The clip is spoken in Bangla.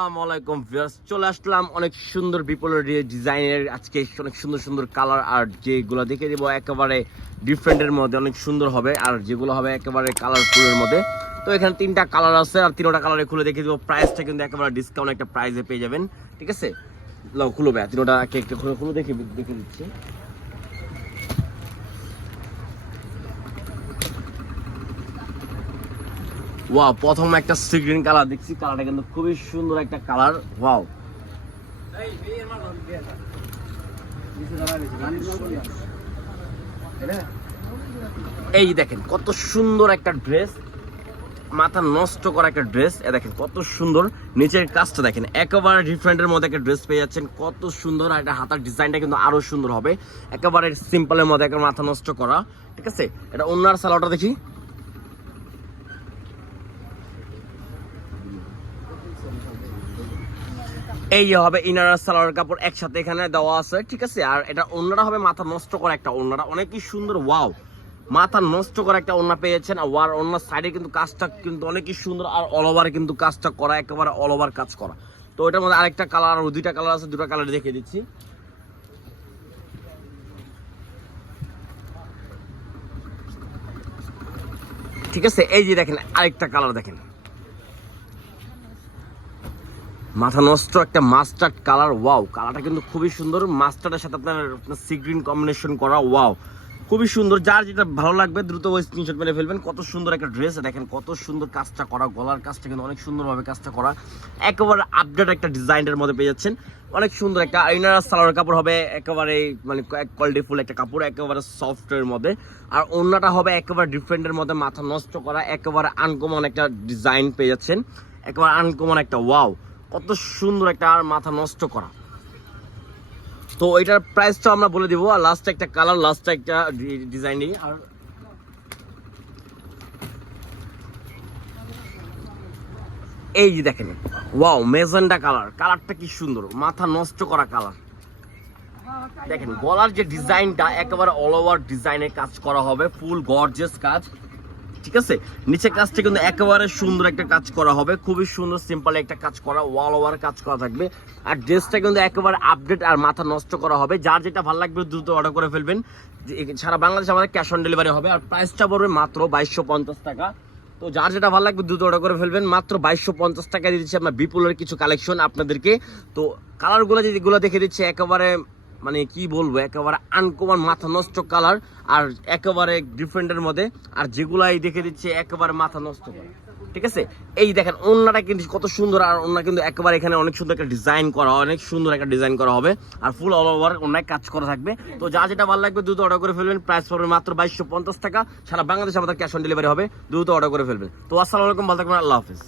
আসসালামাইকুম ভিউয়ার্স, চলে আসলাম অনেক সুন্দর বিপ্লব ডিজাইনের। আজকে অনেক সুন্দর সুন্দর কালার আর যেগুলো দেখে দেবো একেবারে ডিফারেন্টের মধ্যে অনেক সুন্দর হবে, আর যেগুলো হবে একেবারে কালারফুলের মধ্যে। তো এখানে তিনটা কালার আছে আর তিনটা কালারে খুলে দেখে দেবো। প্রাইসটা কিন্তু একেবারে ডিসকাউন্ট একটা প্রাইসে পেয়ে যাবেন, ঠিক আছে? খুলবে তিনটা একটা খুলে দেখে দিচ্ছি। ওয়াও, প্রথম একটা সি গ্রিন কালার দেখছি, কালারটা কিন্তু খুবই সুন্দর একটা কালার। ওয়াও, এই দেখেন কত সুন্দর একটা ড্রেস, মাথা নষ্ট করা একটা ড্রেস। দেখেন কত সুন্দর, নিচের কাজটা দেখেন একেবারে ডিফারেন্টের মধ্যে একটা ড্রেস পেয়ে যাচ্ছেন। কত সুন্দর, আর এটা হাতার ডিজাইনটা কিন্তু আরো সুন্দর হবে, একেবারে সিম্পলের মধ্যে একটা মাথা নষ্ট করা, ঠিক আছে? এটা ওনার সালোয়ারটা দেখি। এই হবে ইনার সালোয়ার কাপড় একসাথে এখানে দেওয়া আছে, ঠিক আছে? আর এটা ওড়নাটা হবে মাথা নষ্ট করা একটা ওড়নাটা, অনেকই সুন্দর। ওয়াও, মাথা নষ্ট করা একটা ওড়না পেয়েছেন। আর ওড়নার সাইডে কিন্তু কাজটা কিন্তু অনেকই সুন্দর, আর অল ওভার কিন্তু কাজটা করা, একেবারে অল ওভার কাজ করা। তো এটার মধ্যে আরেকটা কালার, আর দুইটা কালার আছে, দুটো কালার দেখিয়ে দিচ্ছি। ঠিক আছে, এই যে দেখেন আরেকটা কালার দেখেন, মাথা নষ্ট একটা মাস্টার্ড কালার। ওয়াও, কালারটা কিন্তু খুবই সুন্দর, মাস্টার্ডের সাথে আপনার সি গ্রিন কম্বিনেশন করা। ওয়াও, খুবই সুন্দর। যার যেটা ভালো লাগবে দ্রুত ওই স্ক্রিনশট মেরে ফেলবেন। কত সুন্দর একটা ড্রেস, দেখেন কত সুন্দর কাজটা করা, গলার কাজটা কিন্তু অনেক সুন্দরভাবে কাজটা করা, একেবারে আপডেট একটা ডিজাইনের মধ্যে পেয়ে যাচ্ছেন। অনেক সুন্দর একটা ইনার সালোয়ার কাপড় হবে, একেবারে মানে কোয়ালিটি ফুল একটা কাপড়, একেবারে সফটের মধ্যে। আর ওড়নাটা হবে একেবারে ডিফারেন্টের মধ্যে, মাথা নষ্ট করা, একেবারে আনকমন একটা ডিজাইন পেয়ে যাচ্ছেন, একেবারে আনকমন একটা। ওয়াও, কত সুন্দর একটা, আর মাথা নষ্ট করা। তো এটার প্রাইসটা আমরা বলে দিব, আর লাস্ট একটা কালার, লাস্ট একটা ডিজাইনই। আর এই যে দেখেন, ওয়াও, মেজেন্ডা কালার, কালারটা কি সুন্দর, মাথা নষ্ট করা কালার। দেখেন গলার যে ডিজাইনটা একেবারে অল ওভার ডিজাইনের কাজ করা হবে, ফুল গর্জিয়াস কাজ, ঠিক আছে? নিচে কাজটা কিন্তু একেবারে সুন্দর একটা কাজ করা হবে, খুবই সুন্দর সিম্পল একটা কাজ করা, ওয়াল ওভার কাজ করা থাকবে। আর ড্রেসটা কিন্তু একেবারে আপডেট, আর মাথা নষ্ট করা হবে। যার যেটা ভালো লাগবে দ্রুত অর্ডার করে ফেলবেন। সারা বাংলাদেশে আমাদের ক্যাশ অন ডেলিভারি হবে, আর প্রাইসটা পড়বে মাত্র 2250 টাকা। তো যার যেটা ভালো লাগবে দ্রুত অর্ডার করে ফেলবেন। মাত্র 2250 টাকা দিয়ে দিচ্ছি আমরা বিপুলের কিছু কালেকশন আপনাদেরকে। তো কালারগুলো যেগুলো দেখে দিচ্ছে একেবারে মানে কি বলবো, একেবারে আনকমন মাথা নষ্ট কালার, আর একেবারে ডিফারেন্টের মধ্যে। আর যেগুলাই দেখে দিচ্ছে একেবারে মাথা নষ্ট করা, ঠিক আছে? এই দেখেন ওড়নাটা কিন্তু কত সুন্দর, আর ওড়না কিন্তু একেবারে এখানে অনেক সুন্দর একটা ডিজাইন করা, অনেক সুন্দর একটা ডিজাইন করা হবে, আর ফুল অল ওভার ওড়নায় কাজ করা থাকবে। তো যা যেটা ভালো লাগবে দ্রুত অর্ডার করে ফেলবেন। প্রাইস পড়বে মাত্র 2250 টাকা। সারা বাংলাদেশে আমাদের ক্যাশ অন ডেলিভারি হবে, দ্রুত অর্ডার করে ফেলবেন। তো আসসালামু আলাইকুম, ভালো থাকবেন, আল্লাহ হাফেজ।